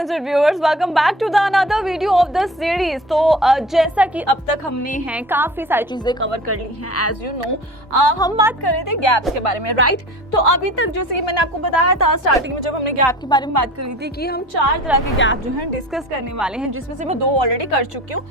Friends viewers, welcome back to the another video of the series. तो जैसा कि अब तक हमने हैं काफी सारी चीजें कवर कर ली हैं। एज यू नो हम बात कर रहे थे गैप्स के बारे में, राइट? तो अभी तक जैसे कि मैंने आपको बताया था स्टार्टिंग में जब हमने गैप के बारे में बात करी थी कि हम 4 तरह के गैप जो है डिस्कस करने वाले हैं, जिसमें से मैं 2 ऑलरेडी कर चुकी हूँ।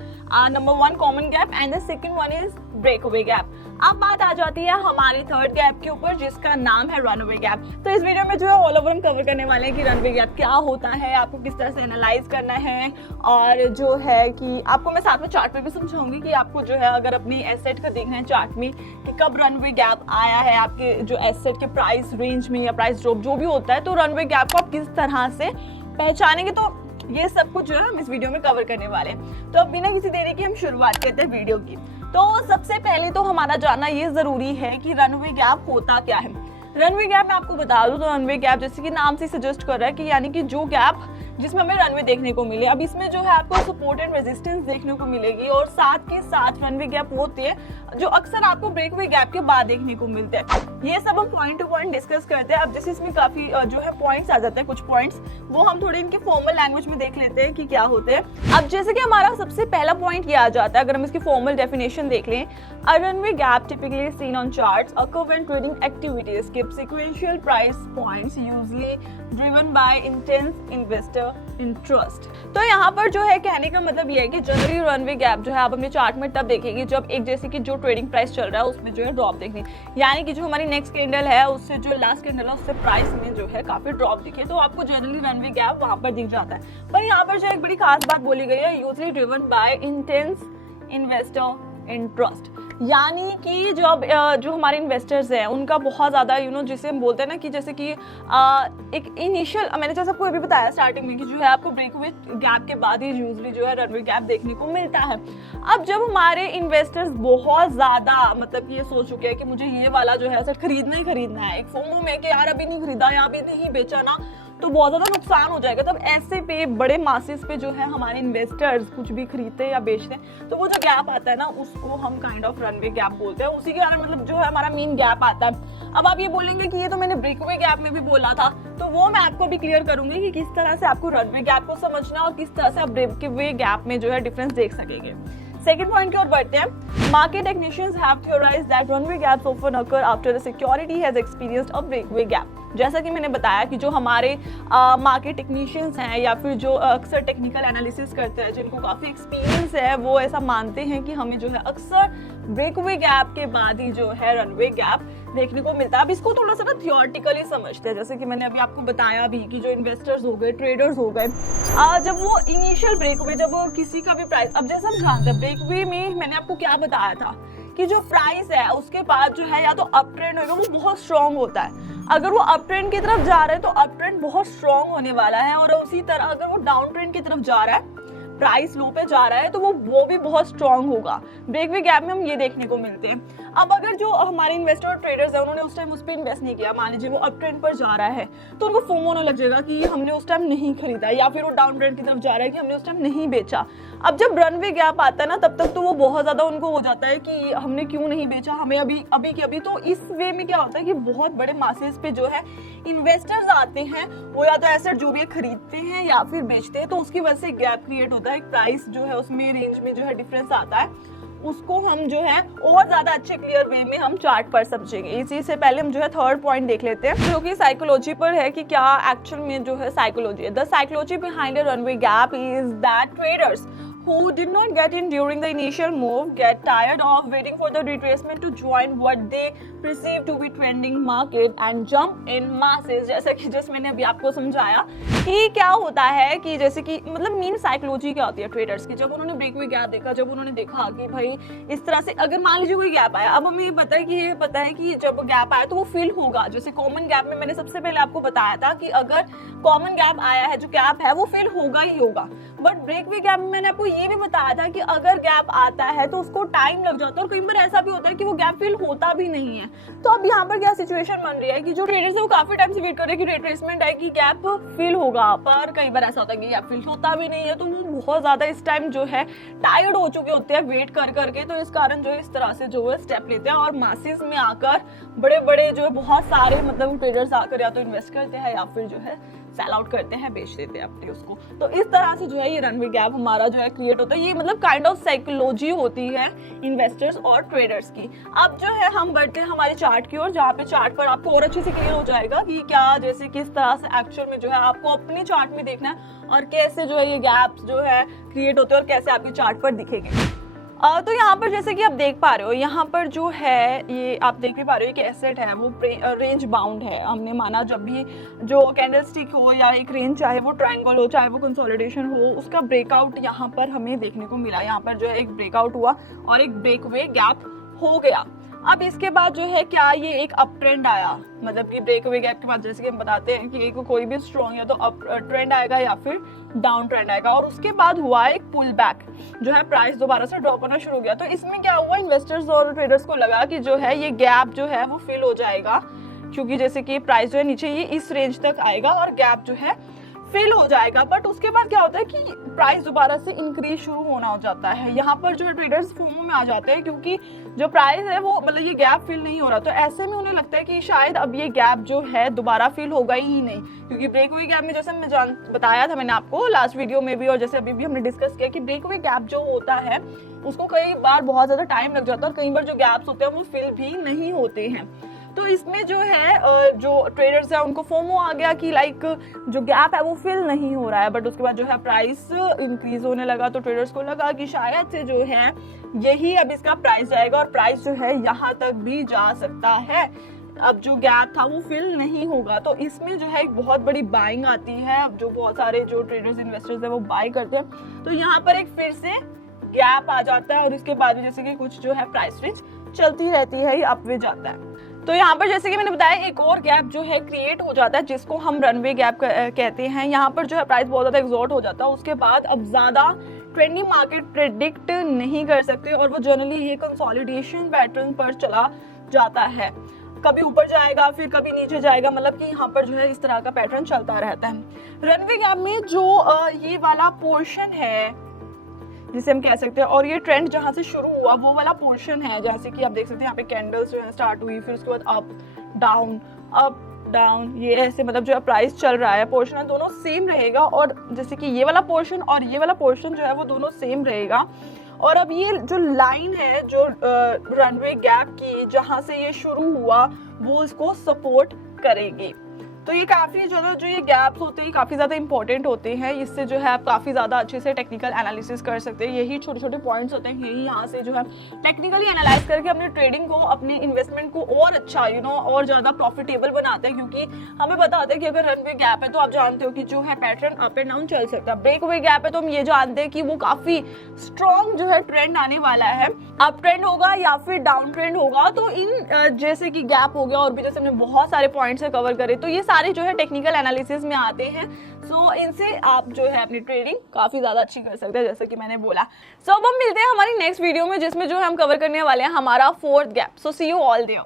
Number 1 common gap and the second one is break away gap. अब बात आ जाती है हमारे थर्ड गैप के ऊपर, जिसका नाम है रनअवे गैप। तो इस वीडियो में जो है ऑल ओवर हम कवर करने वाले हैं कि रनअवे गैप क्या होता है, आपको किस तरह से एनालाइज करना है, और जो है कि आपको मैं साथ में चार्ट पे भी समझाऊंगी कि आपको जो है अगर अपनी एसेट का देखना है चार्ट में कि कब रनअवे गैप आया है आपके जो एसेट के प्राइस रेंज में या प्राइस ड्रॉप जो भी होता है, तो रनअवे गैप को आप किस तरह से पहचानेंगे। तो ये सब कुछ जो है हम इस वीडियो में कवर करने वाले हैं। तो अब बिना किसी देरी की हम शुरुआत करते हैं वीडियो की। तो सबसे पहले तो हमारा जानना ये जरूरी है कि रनअवे गैप होता क्या है। रनअवे गैप मैं आपको बता दूं तो रनअवे गैप जैसे कि नाम से सजेस्ट कर रहा है कि यानी कि जो गैप जिसमें हमें रनवे देखने को मिले। अब इसमें जो है आपको सपोर्ट एंड रेजिस्टेंस देखने को मिलेगी, और साथ के साथ रनवे गैप होते हैं जो अक्सर आपको ब्रेकअवे गैप के बाद देखने को मिलते हैं। ये सब हम पॉइंट टू पॉइंट डिस्कस करते हैं। अब जैसे इसमें काफी जो है पॉइंट्स आ जाते हैं, कुछ पॉइंट्स वो हम थोड़े इनके फॉर्मल लैंग्वेज में देख लेते हैं कि क्या होते हैं। अब जैसे कि हमारा सबसे पहला पॉइंट ये आ जाता है, अगर हम इसकी फॉर्मल डेफिनेशन देख लें, a runaway gap typically seen on charts occur when trading activities skip sequential price points usually driven by intense investor interest। तो यहाँ पर जो है कहने का मतलब ये है कि जनरली रनवे गैप जो है आप अपने चार्ट में तब देखेंगे जब एक जैसे कि जो ट्रेडिंग प्राइस चल रहा है उसमें जो है ड्रॉप देखनी, यानी कि जो हमारी नेक्स्ट कैंडल है उससे जो लास्ट कैंडल है उससे प्राइस में जो है काफी ड्रॉप दिखे, तो आपको जनरली रनवे गैप वहां पर दिख जाता है। पर यहाँ पर जो एक बड़ी खास बात बोली गई है, usually driven by intense investor interest, यानी कि जो हमारे इन्वेस्टर्स हैं उनका बहुत ज़्यादा जिसे हम बोलते हैं ना कि जैसे कि एक इनिशियल, मैंने जैसे आपको अभी बताया स्टार्टिंग में कि जो है आपको ब्रेकअवे गैप के बाद ही यूजली जो है रनवे गैप देखने को मिलता है। अब जब हमारे इन्वेस्टर्स बहुत ज़्यादा मतलब ये सोच चुके हैं कि मुझे ये वाला जो है सर खरीदना ही खरीदना है, एक फोमो में कि यार अभी नहीं खरीदा या अभी नहीं बेचा ना तो बहुत ज़्यादा नुकसान हो जाएगा, तब ऐसे पे बड़े मासेस पे जो है हमारे इन्वेस्टर्स कुछ भी खरीदते हैं या बेचते हैं, तो वो जो गैप आता है ना उसको हम काइंड ऑफ रनवे गैप बोलते हैं। उसी के कारण मतलब जो है हमारा मेन गैप आता है। अब आप ये बोलेंगे कि ये तो मैंने ब्रेकअवे गैप में भी बोला था, तो वो मैं आपको भी क्लियर करूंगी कि किस तरह से आपको रनवे गैप को समझना और किस तरह से आप ब्रेकअवे गैप में जो है डिफरेंस देख सकेंगे। सेकंड पॉइंट की ओर बढ़ते हैं। Market technicians have theorised that runaway gaps often occur after the security has experienced a breakaway gap. जैसा कि मैंने बताया कि जो हमारे मार्केट टेक्नीशियंस हैं या फिर जो अक्सर टेक्निकल एनालिसिस करते हैं जिनको काफ़ी एक्सपीरियंस है, वो ऐसा मानते हैं कि हमें जो है अक्सर ब्रेकअवे गैप के बाद ही जो है रनवे गैप देखने को मिलता है। अब इसको थोड़ा सा ना थियोरेटिकली समझते हैं, जैसे कि मैंने अभी आपको बताया भी कि जो इन्वेस्टर्स हो गए, ट्रेडर्स हो गए, जब वो इनिशियल ब्रेकअवे जब वो किसी का भी प्राइस, अब जैसे हम जानते हैं ब्रेकअवे में मैंने आपको क्या बताया था कि जो प्राइस है उसके बाद जो है या तो अप ट्रेंड होगा, वो बहुत स्ट्रॉन्ग होता है। अगर वो अप ट्रेंड की तरफ जा रहा है तो अप ट्रेंड बहुत स्ट्रॉन्ग होने वाला है, और उसी तरह अगर वो डाउन ट्रेंड की तरफ जा रहा है, प्राइस लो पे जा रहा है, तो वो भी बहुत स्ट्रॉन्ग होगा। ब्रेकअवे गैप में हम ये देखने को मिलते हैं। अब अगर जो हमारे इन्वेस्टर और ट्रेडर्स हैं उन्होंने उस टाइम उस पर इन्वेस्ट नहीं किया, मान लीजिए वो अप ट्रेंड पर जा रहा है, तो उनको फोमो होने लग जाएगा कि हमने उस टाइम नहीं खरीदा, या फिर वो डाउन ट्रेंड की तरफ जा रहा है कि हमने उस टाइम नहीं बेचा। अब जब रनवे गैप आता है ना तब तक तो वो बहुत ज्यादा उनको हो जाता है कि हमने क्यों नहीं बेचा, हमें अभी की अभी। तो इस वे में क्या होता है कि बहुत बड़े मासेस पे जो है इन्वेस्टर्स आते हैं, वो या तो एसेट जो भी खरीदते हैं या फिर बेचते हैं, तो उसकी वजह से गैप क्रिएट होता है, एक प्राइस जो है उसमें रेंज में जो है डिफरेंस आता है, उसको हम जो है और ज्यादा अच्छे क्लियर वे में हम चार्ट पर समझेंगे। इसी से पहले हम जो है थर्ड पॉइंट देख लेते हैं जो कि साइकोलॉजी पर है कि क्या एक्चुअल में जो है साइकोलॉजी है। The psychology behind a runaway gap is that traders who did not get in during the initial move get tired of waiting for the retracement to join what they perceive to be trending market and jump in masses। जैसे कि जैसे मैंने अभी आपको समझाया कि क्या होता है कि जैसे कि मतलब मेन साइकोलॉजी क्या होती है ट्रेडर्स की, जब उन्होंने ब्रेकअवे गैप देखा, जब उन्होंने देखा कि भाई इस तरह से अगर मान लीजिए कोई गैप आया, अब हमें पता है कि जब गैप आया तो वो फील होगा। जैसे कॉमन गैप में मैंने सबसे पहले आपको बताया था कि अगर कॉमन गैप आया है, जो गैप है वो फील होगा ही होगा, बट ब्रेकअवे गैप में मैंने आपको ये भी बताया था कि अगर गैप आता है तो उसको टाइम लग जाता है, और कई बार ऐसा भी होता है कि वो गैप फील होता भी नहीं है। तो अब यहाँ पर क्या सिचुएशन बन रही है कि जो ट्रेडर्स है वो काफी टाइम से वेट कर रहे हैं कि रिट्रेसमेंट है कि गैप फील होगा, पर कई बार ऐसा होता है कि गैप फील होता भी नहीं है, तो वो बहुत ज्यादा इस टाइम जो है टायर्ड हो चुके होते हैं वेट कर करके, तो इस कारण जो इस तरह से जो है स्टेप लेते हैं, और मासेस में आकर बड़े बड़े जो है बहुत सारे मतलब ट्रेडर्स आकर या तो इन्वेस्ट करते हैं या फिर जो है सेल आउट करते हैं, बेच देते हैं अपने उसको। तो इस तरह से जो है ये रनवे गैप हमारा जो है क्रिएट होता है। ये मतलब काइंड ऑफ साइकोलॉजी होती है इन्वेस्टर्स और ट्रेडर्स की। अब जो है हम बढ़ते हैं हमारे चार्ट की ओर, जहाँ पे चार्ट पर आपको और अच्छे से क्लियर हो जाएगा कि क्या जैसे किस तरह से एक्चुअल में जो है आपको अपने चार्ट में देखना है और कैसे जो है ये गैप्स जो है क्रिएट होते हैं और कैसे आपके चार्ट पर दिखेंगे। तो यहाँ पर जैसे कि आप देख पा रहे हो, यहाँ पर जो है ये आप देख भी पा रहे हो कि एसेट है वो रेंज बाउंड है। हमने माना जब भी जो कैंडल स्टिक हो या एक रेंज, चाहे वो ट्रायंगल हो चाहे वो कंसोलिडेशन हो, उसका ब्रेकआउट यहाँ पर हमें देखने को मिला। यहाँ पर जो है एक ब्रेकआउट हुआ और एक ब्रेकवे गैप हो गया। अब इसके बाद जो है क्या ये एक अप ट्रेंड आया, मतलब कि ब्रेकअवे गैप के बाद जैसे कि हम बताते हैं कि कोई भी स्ट्रॉन्ग है तो अप ट्रेंड आएगा या फिर डाउन ट्रेंड आएगा, और उसके बाद हुआ एक पुल बैक, जो है प्राइस दोबारा से ड्रॉप होना शुरू हो गया। तो इसमें क्या हुआ, इन्वेस्टर्स और ट्रेडर्स को लगा कि जो है ये गैप जो है वो फिल हो जाएगा, क्योंकि जैसे कि प्राइस जो है नीचे ये इस रेंज तक आएगा और गैप जो है फिल हो जाएगा। बट उसके बाद क्या होता है कि प्राइस दोबारा से इंक्रीज शुरू होना हो जाता है। यहाँ पर जो है ट्रेडर्स फोमो में आ जाते हैं, क्योंकि जो प्राइस है वो मतलब ये गैप फिल नहीं हो रहा, तो ऐसे में उन्हें लगता है कि शायद अब ये गैप जो है दोबारा फिल होगा ही नहीं, क्योंकि ब्रेकअवे गैप में जैसे मैं बताया था मैंने आपको लास्ट वीडियो में भी, और जैसे अभी भी हमने डिस्कस किया कि ब्रेकअवे गैप जो होता है उसको कई बार बहुत ज्यादा टाइम लग जाता है और कई बार जो गैप्स होते हैं वो फिल भी नहीं होते हैं। तो इसमें जो है जो ट्रेडर्स है उनको फोमो आ गया कि लाइक जो गैप है वो फिल नहीं हो रहा है, बट उसके बाद जो है प्राइस इंक्रीज होने लगा, तो ट्रेडर्स को लगा कि शायद से जो है यही अब इसका प्राइस जाएगा और प्राइस जो है यहाँ तक भी जा सकता है। अब जो गैप था वो फिल नहीं होगा, तो इसमें जो है एक बहुत बड़ी बाइंग आती है। अब जो बहुत सारे जो ट्रेडर्स इन्वेस्टर्स है वो बाय करते हैं, तो यहाँ पर एक फिर से गैप आ जाता है और इसके बाद भी जैसे कि कुछ जो है प्राइस रेंज चलती रहती है, ये अपवे जाता है। तो यहाँ पर जैसे कि मैंने बताया एक और गैप जो है क्रिएट हो जाता है, जिसको हम रनवे गैप कहते हैं। यहाँ पर जो है प्राइस बहुत ज़्यादा एक्सॉर्ट हो जाता है, उसके बाद अब ज़्यादा ट्रेंडिंग मार्केट प्रेडिक्ट नहीं कर सकते और वो जनरली ये कंसोलिडेशन पैटर्न पर चला जाता है, कभी ऊपर जाएगा फिर कभी नीचे जाएगा, मतलब कि यहाँ पर जो है इस तरह का पैटर्न चलता रहता है। रनवे गैप में जो ये वाला पोर्शन है जिसे हम कह सकते हैं, और ये ट्रेंड जहाँ से शुरू हुआ वो वाला पोर्शन है, जैसे कि आप देख सकते हैं यहाँ पे कैंडल्स जो है स्टार्ट हुई, फिर उसके बाद अप डाउन, ये ऐसे मतलब जो है प्राइस चल रहा है, पोर्शन है दोनों सेम रहेगा। और जैसे कि ये वाला पोर्शन और ये वाला पोर्शन जो है वो दोनों सेम रहेगा। और अब ये जो लाइन है जो रनवे गैप की जहाँ से ये शुरू हुआ वो इसको सपोर्ट करेगी। तो ये काफ़ी जो ये गैप्स होते हैं काफ़ी ज़्यादा इंपॉर्टेंट होते हैं, इससे जो है आप काफ़ी ज़्यादा अच्छे से टेक्निकल एनालिसिस कर सकते हैं। यही छोटे छोटे पॉइंट्स होते हैं, यही यहाँ से जो है टेक्निकली एनालाइज करके अपने ट्रेडिंग को, अपने इन्वेस्टमेंट को और अच्छा और ज़्यादा प्रॉफिटेबल बनाते हैं। क्योंकि हमें पता होता है कि अगर रनवे गैप है तो आप जानते हो कि जो है पैटर्न अप एंड डाउन चल सकता है। ब्रेकअवे गैप है तो हम ये जानते हैं कि वो काफ़ी स्ट्रॉन्ग जो है ट्रेंड आने वाला है, अप ट्रेंड होगा या फिर डाउन ट्रेंड होगा। तो इन जैसे कि गैप हो गया और भी जैसे हमने बहुत सारे पॉइंट्स है कवर करे, तो ये सारे जो है टेक्निकल एनालिसिस में आते हैं। सो इनसे आप जो है अपनी ट्रेडिंग काफी ज्यादा अच्छी कर सकते हैं, जैसे कि मैंने बोला। सो अब हम मिलते हैं हमारी नेक्स्ट वीडियो में, जिसमें जो है हम कवर करने वाले हैं हमारा fourth gap. So see you all there.